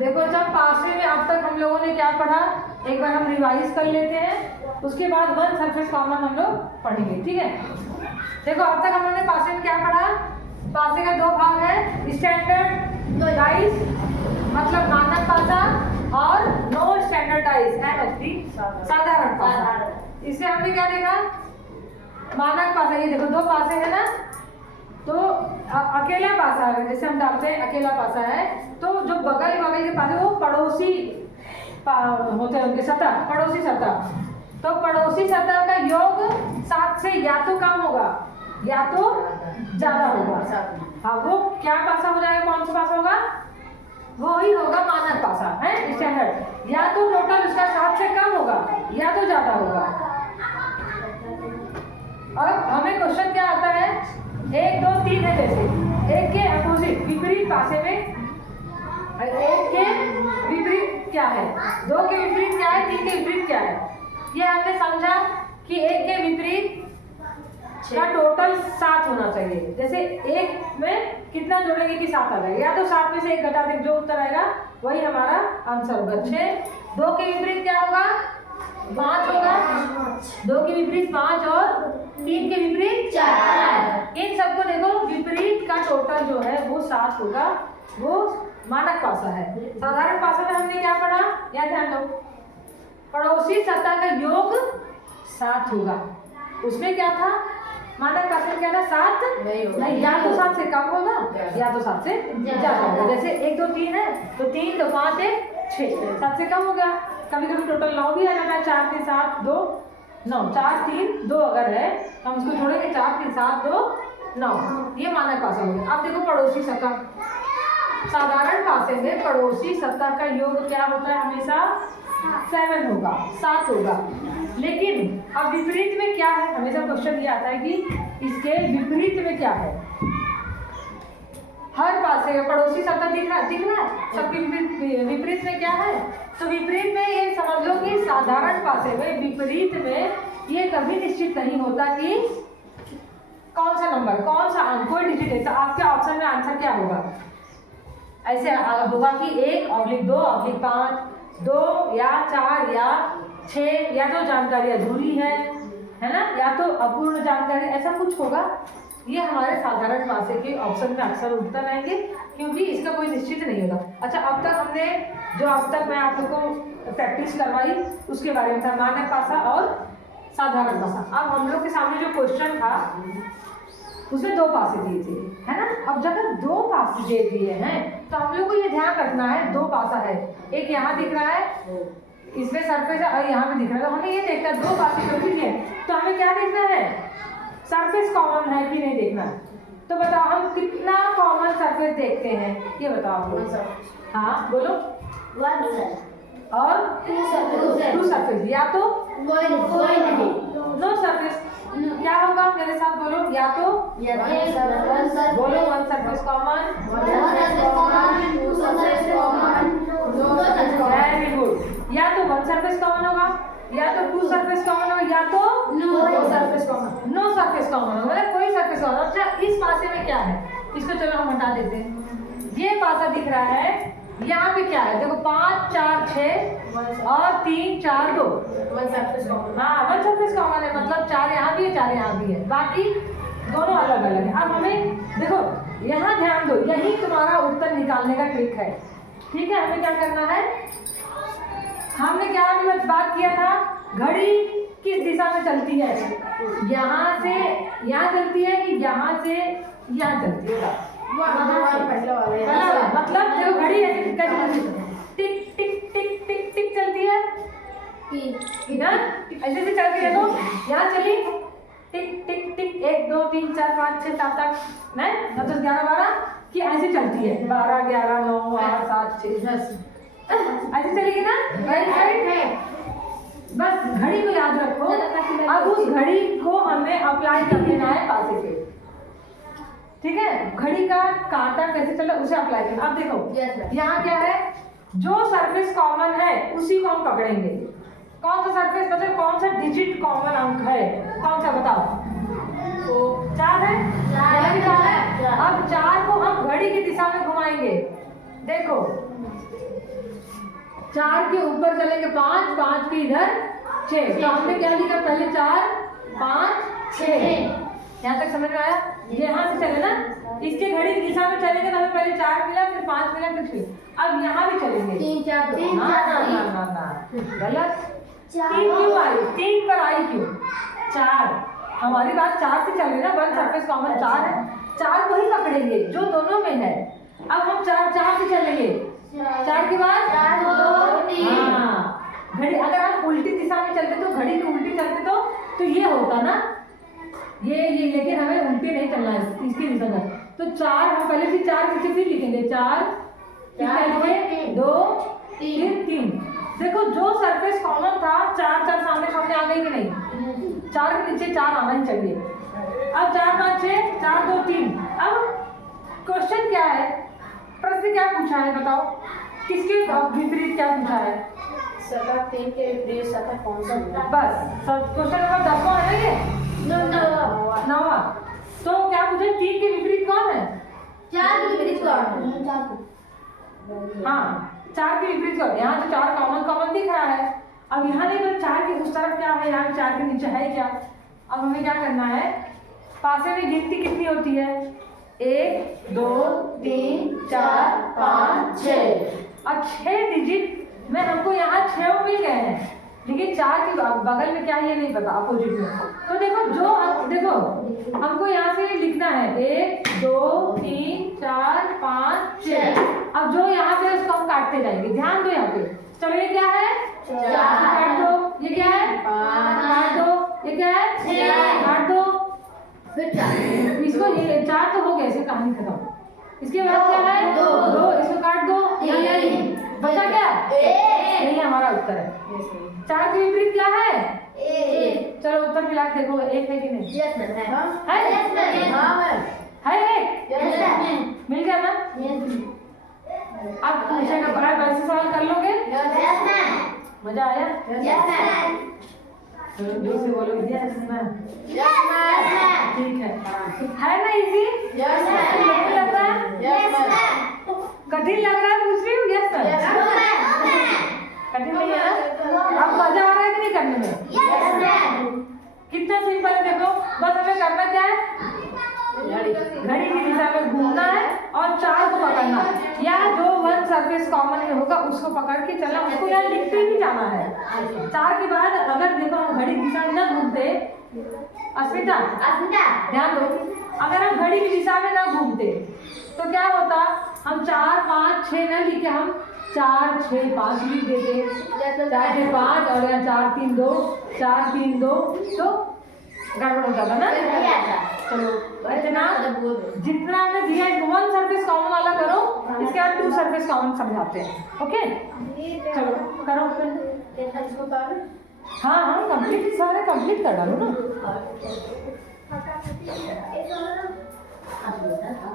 देखो जब पासे में अब तक हम लोगों ने क्या पढ़ा, एक बार हम रिवाइज कर लेते हैं, उसके बाद वन सरफेस कॉमन हम लोग पढ़ेंगे, ठीक है। देखो अब तक हम लोगों ने पासे में क्या पढ़ा, पासे का दो भाग है, स्टैंडर्डाइज मतलब मानक पासा और नो स्टैंडर्डाइज साधारण पासा। इससे हमने क्या देखा, मानक पासा, ये देखो दो पासे है ना, तो अकेला पासा है, जैसे हम डालते हैं अकेला पासा है, तो जो बगल बगल के पासे वो पड़ोसी होते हैं, उनके सतह, पड़ोसी सतह। तो पड़ोसी सतह का योग 7 से या तो कम होगा या तो ज्यादा होगा। हाँ, वो क्या पासा हो जाएगा, कौन सा पासा होगा, वो ही होगा मानक पासा है, स्टैंडर्ड। या तो टोटल उसका 7 से कम होगा या तो ज्यादा होगा। अब हमें क्वेश्चन क्या आता है, 1 2 3 है, जैसे एक के अपोजिट विपरीत पासे में, एक के विपरीत क्या है, 2 के विपरीत क्या है, 3 के विपरीत क्या है। ये हमने समझा कि एक के विपरीत का टोटल 7 होना चाहिए। जैसे एक में कितना जोड़ेंगे कि 7 आ जाएगा, या तो 7 में से 1 घटा दें, जो उत्तर आएगा वही हमारा आंसर होगा 6। 2 के विपरीत क्या होगा, 5 होगा, 2 के विपरीत 5 और 3 के विपरीत 4। इन सबको देखो, विपरीत का टोटल जो है वो 7 होगा, वो मानक पासा है। साधारण पासा में हमने क्या पढ़ा, या ध्यान दो, पड़ोसी सतह का योग 7 होगा। उसमें क्या था, मानक पासा में क्या था, 7 नहीं, या तो 7 से कम होगा या तो 7 से ज्यादा होगा। जैसे 1 2 3 है, तो 3 2 5 1 6, 7 से कम हो गया। कभी कभी टोटल 9 भी आ जाता है, 4 3 7 2 9, 4 3 2 अगर है तो हम उसको जोड़ेंगे, 4 3 7 2 9, ये मानक पासा हो गया। अब देखो पड़ोसी सतह, साधारण पासे में पड़ोसी सतह का योग क्या होता है, हमेशा 7 होगा, 7 होगा। लेकिन अब विपरीत में क्या है, हमेशा क्वेश्चन ये आता है कि इसके विपरीत में क्या है। हर पासे का पड़ोसी सतह दिख रहा है, सबके विपरीत में क्या है। तो विपरीत में ये समझ लो कि साधारण पासे में विपरीत में ये कभी निश्चित नहीं होता कि कौन सा नंबर, कौन सा अंक, कोई डिजिट है। तो आपके ऑप्शन में आंसर क्या होगा, ऐसे होगा कि 1/2/5, 2 या 4 या 6, या तो जानकारी अधूरी है ना, या तो अपूर्ण जानकारी, ऐसा कुछ होगा। ये हमारे साधारण पासे के ऑप्शन में अक्सर उत्तर आएंगे, क्योंकि इसका कोई निश्चित नहीं होगा। अच्छा, अब तक हमने जो अब तक मैं आप लोग को प्रैक्टिस करवाई उसके बारे में था, मानक पासा और साधारण पासा। अब हम लोग के सामने जो क्वेश्चन था उसमें 2 पासे दिए थे, है ना। अब जब 2 पासे दे दिए हैं तो हम लोग को ये ध्यान रखना है, 2 पासा है, एक यहाँ दिख रहा है, इसमें सरफेस है, और यहाँ पे दिख रहा है। तो हमें ये देखना है 2 पासे जो भी है, तो हमें क्या देखना है, सरफेस कॉमन है कि नहीं देखना है। तो बताओ हम कितना कॉमन सरफेस देखते हैं, ये बताओ आप लोग। हाँ बोलो, 1 और 2 सरफेस, या तो नो सरफेस। क्या होगा, मेरे साथ बोलो, या तो बोलो 1 सरफेस कॉमन, वेरी गुड। या तो 1 सरफेस कॉमन होगा, या तो 2 सरफेस कॉमन होगा, या तो नो सरफेस कॉमन होगा, मतलब कोई सरफेस कॉमन। अच्छा, इस पासे में क्या है, इसको चलो हम हटा देते हैं। ये पासा दिख रहा है, यहाँ पे क्या है, देखो 5 4 6 और 3 4 2, 1 सरफेस कॉमन। हाँ 1 सरफेस कॉमन है, मतलब 4 यहाँ भी है 4 यहाँ भी है, बाकी दोनों अलग अलग है। अब हमें देखो यहाँ ध्यान दो, यही तुम्हारा उत्तर निकालने का ट्रिक है, ठीक है। हमें क्या करना है, हमने क्या बात किया था, घड़ी किस दिशा में चलती है, यहाँ से यहाँ चलती है कि यहाँ से यहाँ चलती है, मतलब जो घड़ी ऐसे टिक टिक टिक टिक टिक चलती है, ऐसे से चलती है। तो यहाँ चली टिक टिक टिक 1 2 3 4 5 6 7 8 9 10 11 12 कि ऐसे चलती है, 12 11 9 8 7 6 10 ऐसे चलेगी ना, राइट है। बस घड़ी को याद रखो। अब उस घड़ी को हमें अप्लाई कर देना है पासे पे, ठीक है। घड़ी का कांटा कैसे चला उसे अप्लाई करना। अब देखो यहाँ क्या है, जो सरफेस कॉमन है उसी को हम पकड़ेंगे। कौन सा सरफेस, मतलब कौन सा डिजिट कॉमन अंक है, कौन सा बताओ, 4 है, 4 है। अब 4 को हम घड़ी की दिशा में घुमाएंगे, देखो 4 के ऊपर चलेंगे 5, 5 के इधर 6। तो हमने क्या लिखा पहले 4, 5, 6। यहाँ तक समझ में आया? यहाँ से चले ना, इसके घड़ी की दिशा में चलेंगे तो हमें पहले 4 मिला, फिर 5 मिला, फिर 6। अब यहाँ भी चलेंगे 3 4 ना, गलत। 3 क्यों आई? 3 पर आई क्यों? 4, हमारी बात 4 से चल रही ना, वन सरफेस कॉमन 4 है, 4 को ही पकड़ेंगे जो दोनों में है। अब हम 4 से चलेंगे, 4 के बाद 4 2 3। हाँ, घड़ी अगर आप उल्टी दिशा में चलते तो घड़ी की उल्टी चलते तो ये होता ना, ये लेकिन हमें उल्टी नहीं चलना है, इसकी दिशा में। तो 4 हम पहले से 4 नीचे फिर लिखेंगे, 4 2 3। देखो जो सरफेस कॉमन था 4 सामने आ गई कि नहीं? 4 के नीचे 4 आना ही चाहिए। अब 4 5 6 4 2 3। अब क्वेश्चन क्या है, प्रश्न क्या पूछा है बताओ, किसके विपरीत क्या पूछा है? सतह 3 के विपरीत सतह कौन सा है? बस क्वेश्चन नंबर 10 है ना, ये 9वां। तो क्या पूछे, 3 के विपरीत कौन है? 4 के विपरीत कौन? हाँ, 4 के विपरीत कौन? यहाँ तो 4 कॉमन दिख रहा है। अब यहाँ नहीं तो 4 के उस तरफ क्या है, यहाँ 4 के नीचे है क्या? अब हमें क्या करना है, पासे में गिनती कितनी होती है? 1 2 3 4 5 6। और 6 डिजिट में हमको यहाँ 6 मिल गए हैं, लेकिन 4 के बगल में क्या है ये नहीं पता, अपोजिट में। तो देखो हमको यहाँ से लिखना है 1 2 3 4 5 6। अब जो यहाँ पे उसको हम काटते जाएंगे, ध्यान दो यहाँ पे। चलो ये क्या है? 4 काट दो, ये क्या है? 5 काट दो, ये क्या है? 6 काट दो, फिर 4। इसको ये 4 तो हो गया, इसकी कहानी खत्म। इसके बाद क्या है? 2, इसको काट दो, बचा क्या? यही हमारा उत्तर है। 4 के विपरीत क्या है? चलो उत्तर मिला के देखो, 1 है कि नहीं? यस मैम है। है? Yes ma'am. हां मैम। है? Yes ma'am. मिल गया ना? अब पूछेगा बड़ा वैसे सवाल कर लोगे? Yes ma'am. मजा आया? Yes ma'am. चलो जोर से बोलो, यस मैम। Yes ma'am. ठीक है ना इजी? Yes ma'am. कठिन लगता है? Yes ma'am. कठिन लग रहा है पूछ रही हूँ? Yes sir. Yes ma'am. कठिन नहीं है ना? अब मजा आ रहा है कि नहीं करने में? Yes ma'am. कितना सिंपल है देखो, बस हमें करना क्या है, घड़ी की दिशा में घूमना है और 4 को पकड़ना है, या जो वन सरफेस कॉमन में होगा उसको पकड़ के चलना, उसको यहाँ लिखते भी जाना है। 4 के बाद अगर देखो हम घड़ी की दिशा में ना घूमते, अस्मिता ध्यान दो, अगर हम घड़ी की दिशा में ना घूमते तो क्या होता, हम 4 5 6 न लिखे, हम 4 6 5 लिख देते, 4 6 5 और यहाँ 4 3 2 4 3 2, तो गड़बड़ हो जाता ना। चलो इतना जितना हमने दिया है, 1 सरफेस कॉमन वाला करो, इसके बाद 2 सरफेस कॉमन समझाते हैं। ओके चलो करो फिर। हाँ कंप्लीट, सारे कंप्लीट कर डालो ना।